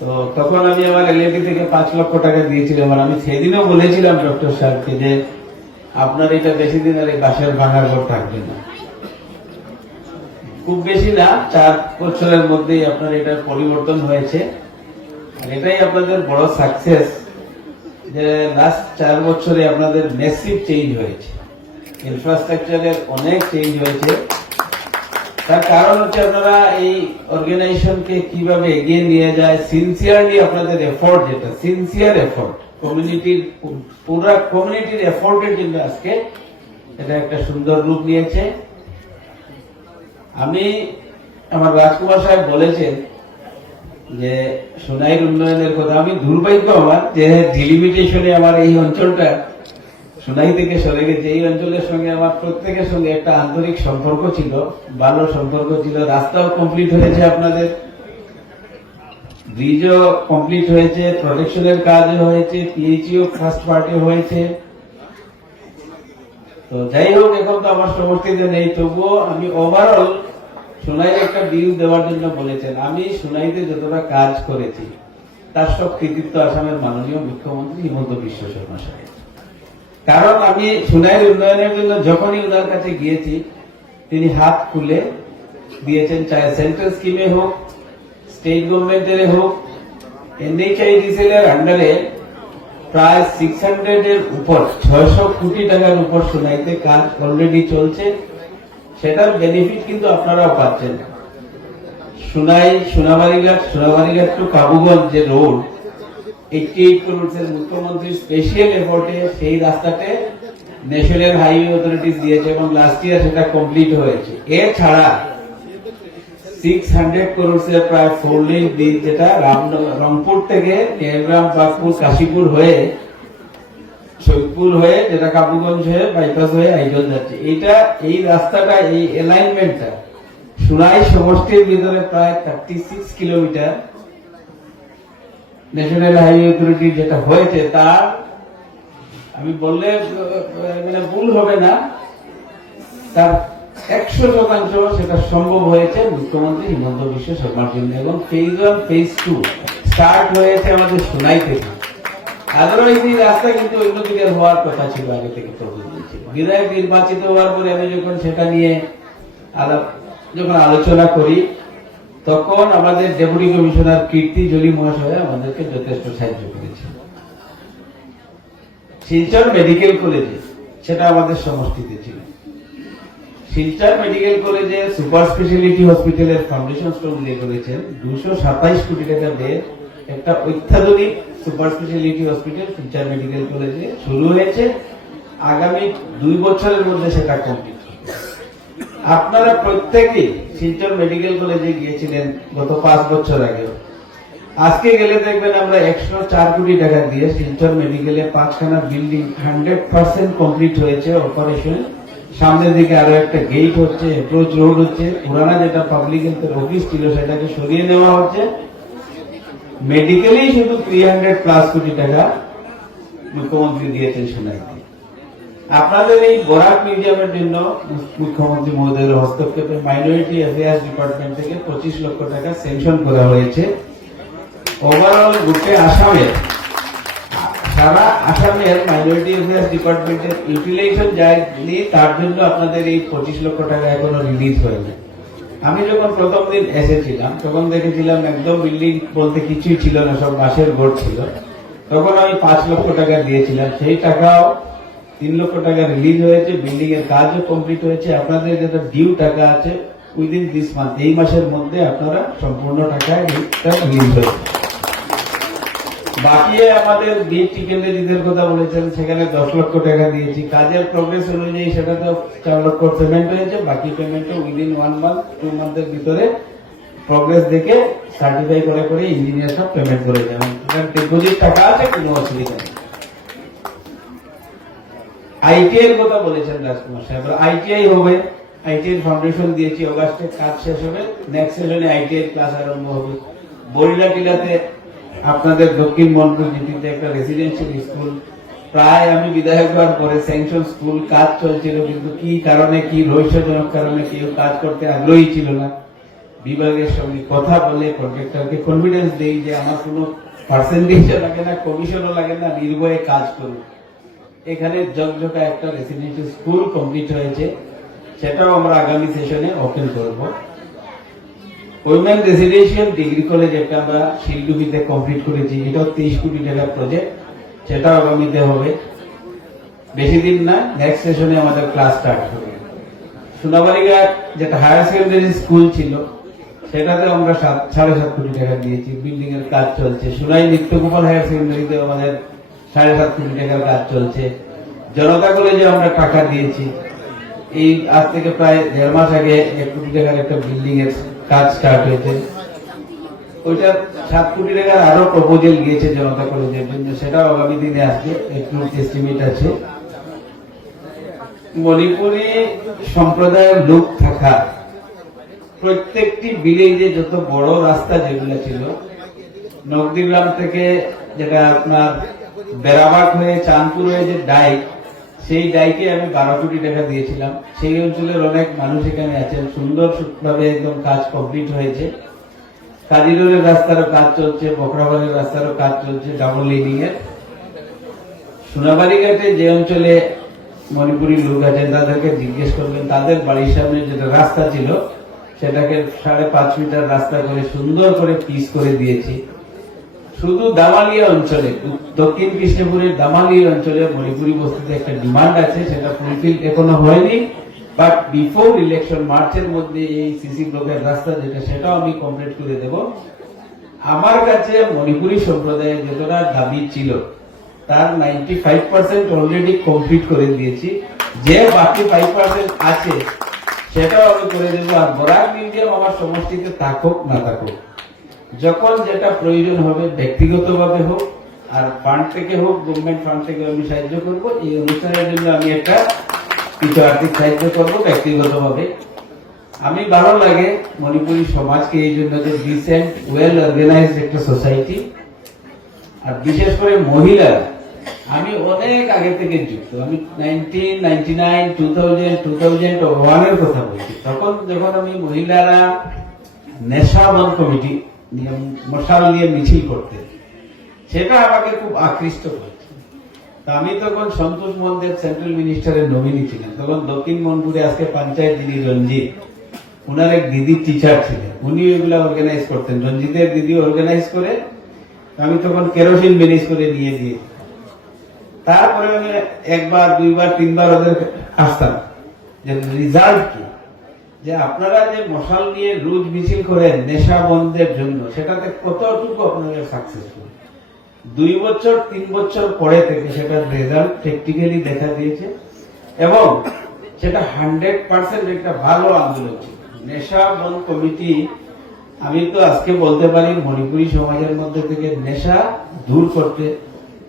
তো তখন আমি আমার এলআইটি থেকে 5 লক্ষ টাকা দিয়েছিলাম। আর আমি সেদিনও বলেছিলাম ডক্টর সাহেবকে যে আপনার এটা বেশি দিন আর এই বাসার ভাঙার ঘর থাকবে না, খুব বেশি না, 4 বছরের মধ্যেই আপনার এটার পরিবর্তন হয়েছে। আর এটাই আপনাদের বড় সাকসেস যে লাস্ট 4 বছরে আপনাদের ম্যাসিভ চেঞ্জ হয়েছে, ইনফ্রাস্ট্রাকচারের অনেক চেঞ্জ হয়েছে। তার কারণ হচ্ছে আপনারা এই অর্গানাইজেশনকে কিভাবে এগিয়ে নিয়ে যায়, সিনসিয়ারলি আপনাদের এফোর্ট, যেটা সিনসিয়ার এফোর্ট, কমিউনিটির পুরো কমিউনিটির এফোর্টের জন্য আজকে এটা একটা সুন্দর রূপ নিয়েছে। আমি আমার রাজকুমার সাহেব বলেছেন যে সোনাইর উন্নয়নের কথা। আমি দুর্ভাগ্য আমার যে ডিলিমিটেশনে আমার এই অঞ্চলটা সোনাই থেকে সরে গেছে। এই অঞ্চলের সঙ্গে আমার প্রত্যেকের সঙ্গে একটা আন্তরিক সম্পর্ক ছিল, ভালো সম্পর্ক ছিল। রাস্তাও কমপ্লিট হয়েছে, আপনাদের ব্রিজও কমপ্লিট হয়েছে, প্রোটেকশনের কাজও হয়েছে, পিএইচইও ফার্স্ট পার্টে হয়েছে। তো যাই হোক, এখন তো আমার সমষ্টিতে নেই, তবুও আমি ওভারঅল সোনাইয়ের একটা বিল দেওয়ার জন্য বলেছেন। আমি সোনাইতে যতটা কাজ করেছি তার সব কৃতিত্ব আসামের মাননীয় মুখ্যমন্ত্রী হিমন্ত বিশ্ব শর্মা সাহেব। কারণ আমি সোনাইয়ের উন্নয়নের জন্য যখনই ওনার কাছে গিয়েছি তিনি হাত খুলে দিয়েছেন, চাहे সেন্ট্রাল স্কিমে হোক, স্টেট গভর্নমেন্টের হোক। এনএইচআইডিসিএল এর আন্ডারে প্রায় 600 এর উপর 600 কোটি টাকার উপর সোনাইতে কাজ অলরেডি চলছে। সেটার বেনিফিট কিন্তু আপনারাও পাচ্ছেন। সোনাই সোনাবাড়িঘাট টু কাবুগঞ্জ যে রোড 88 crores এর মুখ্যমন্ত্রী স্পেশাল এফোর্টে সেই রাস্তাতে ন্যাশনাল হাইওয়ে অথরিটিজ দিয়েছে এবং লাস্ট ইয়ার সেটা কমপ্লিট হয়েছে। এছাড়া 600 crores এর প্রায় 4 লেন ব্রিজ, যেটা রংপুর থেকে নেরগ্রাম, বাগপুর, কাশীপুর হয়ে সৈয়দপুর হয়ে, যেটা কাবুগঞ্জ হয়ে বাইপাস হয়ে আইজল যাচ্ছে। এই রাস্তাটা, এই অ্যালাইনমেন্টটা সোনাই সমষ্টির ভিতরে প্রায় 36 কিলোমিটার ন্যাশনাল হাইওয়ে অথরিটি যেটা হয়েছে, তার আমি বললে মানে ভুল হবে না, তার 100% সেটা সম্ভব হয়েছে মুখ্যমন্ত্রী হিমন্ত বিশ্ব শর্মার জন্য। এবং ফেজ 1 ফেজ 2 স্টার্ট হয়েছে আমাদের সোনাই থেকে। আদারওয়াইজ এই রাস্তা কিন্তু অন্য দিকে হওয়ার কথা ছিল, আগে থেকে প্রবলেম ছিল। বিধায়ক নির্বাচিত হওয়ার পরে আমি যখন সেটা নিয়ে আলোচনা করি, তখন আমাদের ডেপুটি কমিশনার কীর্তি জলি মহাশয় আমাদেরকে যথেষ্ট সাহায্য করেছেন। শিলচর মেডিকেল কলেজে, সেটা আমাদের সমষ্টিতে ছিল, শিলচর মেডিকেল কলেজে সুপার স্পেশালিটি হসপিটালের ফাউন্ডেশন স্টোন দিয়ে করেছেন। 227 কোটি টাকা দিয়ে একটা অত্যাধুনিক super speciality hospital Silchar medical কলেজে শুরু হয়েছে। আগামী 2 বছরের মধ্যে সেটা কমপ্লিট। আপনারা প্রত্যেকেই শিলচর মেডিকেল কলেজে গিয়েছিলেন গত 5 বছর আগে। আজকে গেলে দেখবেন আমরা 104 কোটি টাকা দিয়ে শিলচর মেডিকেলে 5খানা বিল্ডিং 100% কমপ্লিট হয়েছে অপারেশন। সামনের দিকে আরো একটা গেট হচ্ছে, অ্যাপ্রোচ রোড হচ্ছে, পুরানা যেটা পাবলিক হেলথের অফিস ছিল সেটাকে সরিয়ে নেওয়া হচ্ছে। মেডিকেলেই শুধু 300+ কোটি টাকা মুখ্যমন্ত্রী দিয়েছেন সোনাইতে। আপনাদের এই বরাক মিউজিয়ামের জন্য মুখ্যমন্ত্রী মহোদয়ের হস্তক্ষেপে মাইনরিটি অ্যাফেয়ার্স ডিপার্টমেন্ট থেকে 25 লক্ষ টাকা স্যাংশন করা হয়েছে। ওভারঅল গোটে আসামের, সারা আসামের মাইনরিটি অ্যাফেয়ার্স ডিপার্টমেন্টের ইউটিলাইজেশন যায়নি, তার জন্য আপনাদের এই 25 লক্ষ টাকা এখনো রিলিজ হয়নি। আমি যখন প্রথম দিন এসেছিলাম তখন দেখেছিলাম একদম বিল্ডিং বলতে কিছুই ছিল না, সব বাঁশের ঘর ছিল। তখন আমি 5 লক্ষ টাকা দিয়েছিলাম, সেই টাকাও 3 লক্ষ টাকা রিলিজ হয়েছে। বিল্ডিং এর কাজও কমপ্লিট হয়েছে। আপনাদের যেটা ডিউ টাকা আছে উইদিন দিস মান্থ, এই মাসের মধ্যে আপনারা সম্পূর্ণ টাকা রিলিজ হয়েছে। বাকি আমাদের বিট টিকেন্দ্রের কথা বলেছেন, সেখানে 10 লক্ষ টাকা দিয়েছি। কাজের প্রোগ্রেস অনুযায়ী সেটাতে 4 লক্ষ পেমেন্ট হয়েছে। বাকি পেমেন্টও উইদিন 1 মান্থ 2 মান্থের ভিতরে প্রোগ্রেস দেখে সার্টিফাই করে ইঞ্জিনিয়ার সব পেমেন্ট করে যাবেন। ডিপোজিট টাকা আছে, কোনো অসুবিধা নেই। আইটিআই এর কথা বলেছেন রাজকুমার সাহেব, আইটিআই হবে। আইটিআই ফাউন্ডেশন দিয়েছি, অগাস্টে কাজ শেষ হবে, নেক্সট সেশনে আইটিআই ক্লাস আরম্ভ হবে। বরিলা টিলাতে আপনাদের দক্ষিণ মনপুর জিপিতে একটা রেসিডেন্সিয়াল স্কুল, প্রায় আমি বিধায়ক হওয়ার পরে স্যাংশন স্কুল কাজ চলছিল, কিন্তু কি কারণে, কি রহস্যজনক কারণে কেউ কাজ করতে আগ্রহী ছিল না। বিভাগের সঙ্গে কথা বলে কন্ট্রাক্টরকে কনফিডেন্স দেই যে আমার কোনো পার্সেন্টেজও লাগে না, কমিশনও লাগে না, নির্ভয়ে কাজ করুন। এখানে জগজকা একটা রেসিডেন্সিয়াল স্কুল কমপ্লিট হয়েছে, সেটাও আমরা আগামী সেশনে ওপেন করব। উইমেন রেসিডেন্সিয়াল ডিগ্রি কলেজ একটা আমরা শিলডুবিতে কমপ্লিট করেছি, এটাও 23 কোটি টাকার প্রজেক্ট, সেটাও আগামীতে হবে। বেশি দিন না, নেক্সট সেশনে আমাদের ক্লাস স্টার্ট হবে। সোনাবাড়িঘাট যেটা হায়ার সেকেন্ডারি স্কুল ছিল, সেটাতে আমরা 7.5 কোটি টাকা দিয়েছি, বিল্ডিং এর কাজ চলছে। সোনাই নিত্যগোপাল হায়ার সেকেন্ডারিতে আমাদের 7.5 কোটি টাকার কাজ চলছে। জনতা কলেজে আমরা টাকা দিয়েছি। এই আজ থেকে প্রায় 1.5 মাস আগে 1 কোটি টাকার একটা বিল্ডিং এর কাজ স্টার্ট হয়েছে। ওইটা 7 কোটি টাকার আরো প্রপোজাল গিয়েছে জনতা কলেজের জন্য, সেটাও আগামী দিনে আসবে, একটু এস্টিমেট আছে। মণিপুরি সম্প্রদায়ের লোক থাকা প্রত্যেকটি ভিলেজে যত বড় রাস্তা যেগুলো ছিল, নকদিগ্রাম থেকে যেটা আপনার বেড়াবাগ হয়ে চাঁদপুর হয়ে যে ডাইক, সেই ডাইকে আমি 12 কোটি টাকা দিয়েছিলাম। সেই অঞ্চলের অনেক মানুষ এখানে আছেন, সুন্দরভাবে একদম কাজ কমপ্লিট হয়েছে। কাজিরোলের রাস্তারও কাজ চলছে, বকরাবাড়ির রাস্তারও কাজ চলছে, ডাবল লেনিং এর। সোনাবাড়িঘাটে যে অঞ্চলে মণিপুরি লোক আছেন তাদেরকে জিজ্ঞেস করবেন, তাদের বাড়ির সামনে যেটা রাস্তা ছিল সেটাকে 5.5 মিটার রাস্তা করে সুন্দর করে পিচ করে দিয়েছি। শুধু দামালিয়া অঞ্চলে, দক্ষিণ কৃষ্ণপুরের দামালিয়া অঞ্চলে মণিপুরি বস্তিতে একটা ডিমান্ড আছে, সেটা ফুলফিল এখনো হয়নি, বাট বিফোর ইলেকশন মার্চের মধ্যে এই সিসি ব্লকের রাস্তা যেটা, সেটাও আমি কমপ্লিট করে দেব। আমার কাছে মণিপুরি সম্প্রদায়ের যতটা দাবি ছিল তার 95% অলরেডি কমপ্লিট করে দিয়েছি। যে বাকি 5% আছে সেটাও আমি করে দেবো। আর বরাক মিউজিয়াম আমার সমষ্টিতে থাকুক না থাকুক, যখন যেটা প্রয়োজন হবে ব্যক্তিগতভাবে হোক আর ফান্ড থেকে হোক, গভর্নমেন্ট ফান্ড থেকে আমি সাহায্য করব। এই অনুষ্ঠানের জন্য আমি একটা কিছু আর্থিক সাহায্য করব ব্যক্তিগতভাবে। আমি ভালো লাগে মণিপুরি সমাজকে এই জন্য যে ডিসেন্ট ওয়েল অর্গানাইজড একটা সোসাইটি, আর বিশেষ করে মহিলারা আমি অনেক আগে থেকে যুক্ত। আমি 1999, 2000, 2001 এর কথা বলছি। তখন যখন আমি মহিলারা নেশা বন্ধ কমিটি মশাল নিয়ে মিছিল করতে, সেটা আমাকে খুব আকৃষ্ট করেছে। তা আমি তখন সন্তোষ মন্দের সেন্ট্রাল মিনিস্টারের নমিনি ছিলেন। তখন দক্ষিণ মনপুরে আজকে পঞ্চায়েত যিনি রঞ্জিত, উনার এক দিদি টিচার ছিলেন, উনি এগুলা অর্গানাইজ করতেন। রঞ্জিতের দিদি অর্গানাইজ করে আমি তখন কেরোসিন ম্যানেজ করে নিয়ে দিয়ে, তারপরে আমি 1 বার 2 বার 3 বার ওদের আসতাম যে রেজাল্ট কি, যে আপনারা যে মশাল নিয়ে রোজ মিছিল করেন নেশা বন্ধের জন্য, সেটাতে কতটুকু আপনাদের সাকসেসফুল। 2 বছর 3 বছর পরে থেকে সেটার রেজাল্ট প্র্যাকটিক্যালি দেখা দিয়েছে, এবং সেটা 100% একটা ভালো আন্দোলন ছিল। নেশা বন্ধ কমিটি, আমি তো আজকে বলতে পারি মণিপুরি সমাজের মধ্যে থেকে নেশা দূর করতে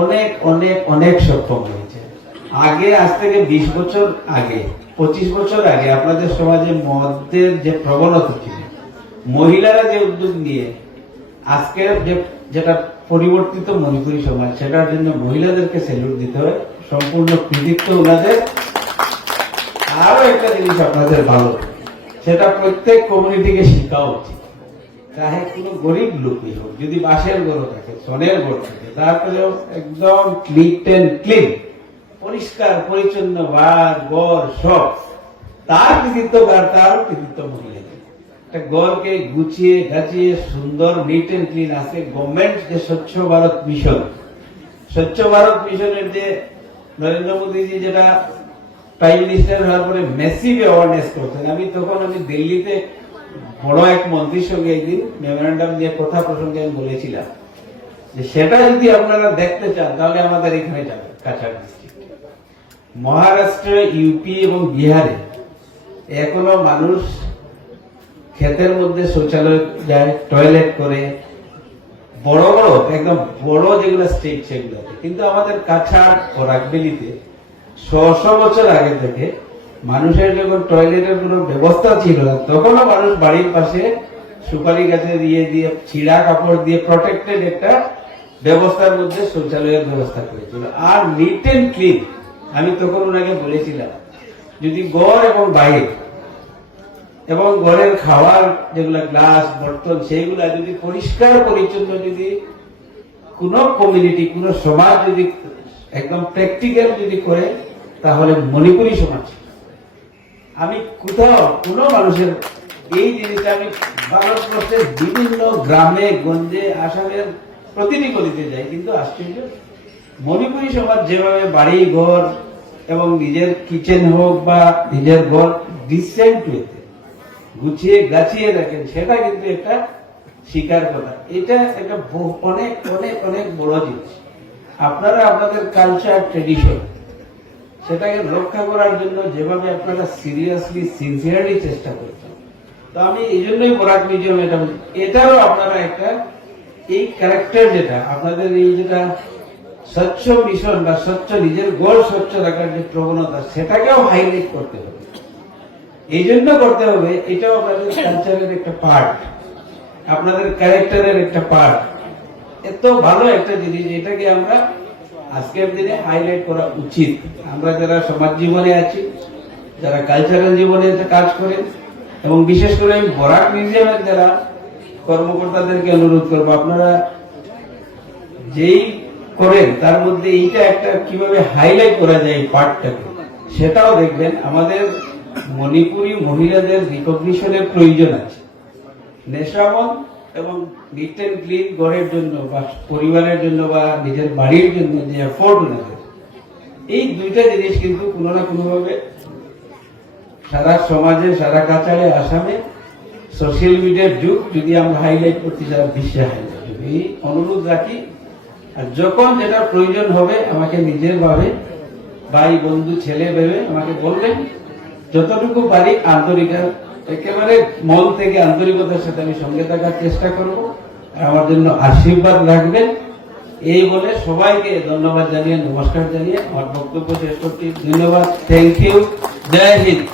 অনেক অনেক অনেক সক্ষম হয়েছে। আগে আজ থেকে 20 বছর আগে, 25 বছর আগে আপনাদের সমাজে মদের যে প্রবণতা ছিল, মহিলারা যে উদ্যোগ নিয়ে আজকের যেটা পরিবর্তিত মণিপুরি সমাজ, সেটার জন্য মহিলাদেরকে স্যালুট দিতে হয়, সম্পূর্ণ কৃতিত্ব ওনাদের। আরো একটা জিনিস আপনাদের ভালো, সেটা প্রত্যেক কমিউনিটিকে শেখা উচিত। চাহে কোনো গরিব লোকই হোক, যদি বাঁশের ঘর থাকে, সনের ঘর থাকে, তারপরেও একদম ক্লিন পরিষ্কার পরিচ্ছন্ন ঘর সব, তার কৃতিত্ব কার? তার কৃতিত্ব মহিলাদের। একটা ঘরকে গুছিয়ে গাছিয়ে সুন্দর নিট এন্ড ক্লিন আছে। গভর্নমেন্ট যে স্বচ্ছ ভারত মিশনের যে নরেন্দ্র মোদীজি যেটা প্রাইম মিনিস্টার হওয়ার পরে মেসিভ অ্যাওয়ারনেস করছেন, আমি দিল্লিতে বড় এক মন্ত্রীর সঙ্গে একদিন মেমোরেন্ডাম নিয়ে কথা প্রসঙ্গে আমি বলেছিলাম যে সেটা যদি আপনারা দেখতে চান তাহলে আমাদের এখানে যাবেন, কাছাড় ডিস্ট্রিক্ট। মহারাষ্ট্র, ইউপি এবং বিহারে এখনো মানুষ ক্ষেতের মধ্যে শৌচালয় যায়, টয়লেট করে, বড় বড় একদম বড় যেগুলো স্টেট সেগুলোতে। কিন্তু আমাদের কাছাড় ও রাগবেলিতে 100 বছর আগে থেকে মানুষের যখন টয়লেটের কোনো ব্যবস্থা ছিল না, তখনও মানুষ বাড়ির পাশে সুপারি গাছে দিয়ে ছিঁড়া কাপড় দিয়ে প্রটেক্টেড একটা ব্যবস্থার মধ্যে শৌচালয়ের ব্যবস্থা করেছিল। আর নিট এন্ড ক্লিন, আমি তখন ওনাকে বলেছিলাম যদি গড় এবং বাইরে এবং ঘরের খাওয়ার যেগুলা গ্লাস বর্তন সেইগুলা যদি পরিষ্কার পরিচ্ছন্ন যদি কোন কমিউনিটি কোন সমাজ যদি একদম প্র্যাকটিক্যাল যদি করে তাহলে মণিপুরী সমাজ। আমি কোথাও কোন মানুষের এই জিনিসটা আমি ভারতবর্ষের বিভিন্ন গ্রামে গঞ্জে আসামের প্রতিটি গলিতে যাই, কিন্তু আশ্চর্য মণিপুরী সমাজ যেভাবে বাড়ি ঘর এবং নিজের কিচেন হোক বা নিজের ঘর ডিসেন্ট ওয়েতে গুছিয়ে গাছিয়ে রাখেন, সেটা কিন্তু একটা শিকার কথা। এটা একটা অনেক অনেক অনেক বড় জিনিস। আপনারা আপনাদের কালচার ট্রেডিশন সেটাকে রক্ষা করার জন্য যেভাবে আপনারা সিরিয়াসলি সিনসিয়ারলি চেষ্টা করছেন, তো আমি এই জন্যই বরাক মিউজিয়াম এটা বলি, এটাও আপনারা একটা এই ক্যারেক্টার যেটা আপনাদের এই যেটা স্বচ্ছ মিশন বা স্বচ্ছ নিজের গোল স্বচ্ছ রাখার যে প্রবণতা সেটাকেও হাইলাইট করতে হবে। এই জন্য করতে হবে, এটাও আপনাদের কালচারের একটা পার্ট, আপনাদের ক্যারেক্টারের একটা পার্ট। এত ভালো একটা জিনিস, এটাকে আমরা আজকের দিনে হাইলাইট করা উচিত। আমরা যারা সমাজ জীবনে আছি, যারা কালচারাল জীবনে কাজ করেন, এবং বিশেষ করে আমি বরাক মিউজিয়ামের যারা কর্মকর্তাদেরকে অনুরোধ করবো, আপনারা যেই করেন তার মধ্যে এইটা একটা কিভাবে হাইলাইট করা যায় এই পার্টটাকে, সেটাও দেখবেন। আমাদের মণিপুরী মহিলাদের রিকগনিশনের প্রয়োজন আছে। নেশাবন এবং নিট অ্যান্ড ক্লিন ঘরের জন্য বা পরিবারের জন্য বা নিজের বাড়ির জন্য যে এফোর্ট নেবে, এই দুইটা জিনিস কিন্তু কোনো না কোনোভাবে সারা সমাজে সারা কাছাড়ে আসামে সোশ্যাল মিডিয়ার যুগ, যদি আমরা হাইলাইট করতে চাই বিশ্বে হাইলাইট, এই অনুরোধ রাখি। আর যখন যেটা প্রয়োজন হবে আমাকে নিজের ভাবে ভাই বন্ধু ছেলে ভেবে আমাকে বলবেন, যতটুকু পারি আন্তরিক একেবারে মন থেকে আন্তরিকতার সাথে আমি সঙ্গে থাকার চেষ্টা করব। আমার জন্য আশীর্বাদ রাখবেন। এই বলে সবাইকে ধন্যবাদ জানিয়ে নমস্কার জানিয়ে আমার বক্তব্য শেষ করছি। ধন্যবাদ, থ্যাংক ইউ, জয় হিন্দ।